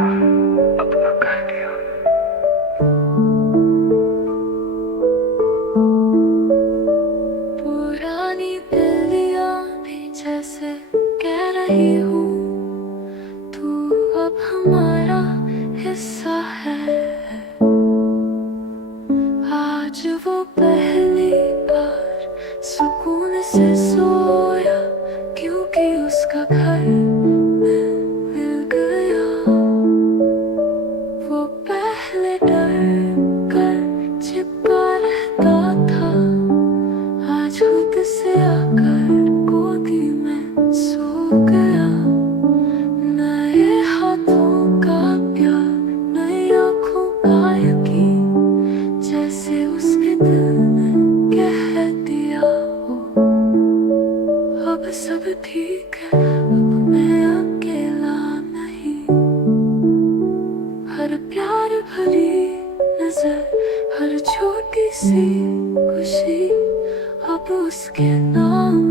गया, अपना कह दिया। पुरानी दिल्लियां भी जैसे कह रही हूँ, तू अब हमारा हिस्सा है। आज वो पहली बार सुकून से सोया, क्योंकि उसका घर मैं मिल गया। वो पहले डर कर चिपका रहता था, आज खुद से आकर गोदी में सो गया। नए हाथों का प्यार, नई आँखों का यकीन, जैसे उसने दिल में कह दिया हो, अब सब ठीक है, अब मैं अकेला नहीं। हर प्यार भरी नजर, हर छोटी सी खुशी अब उसके नाम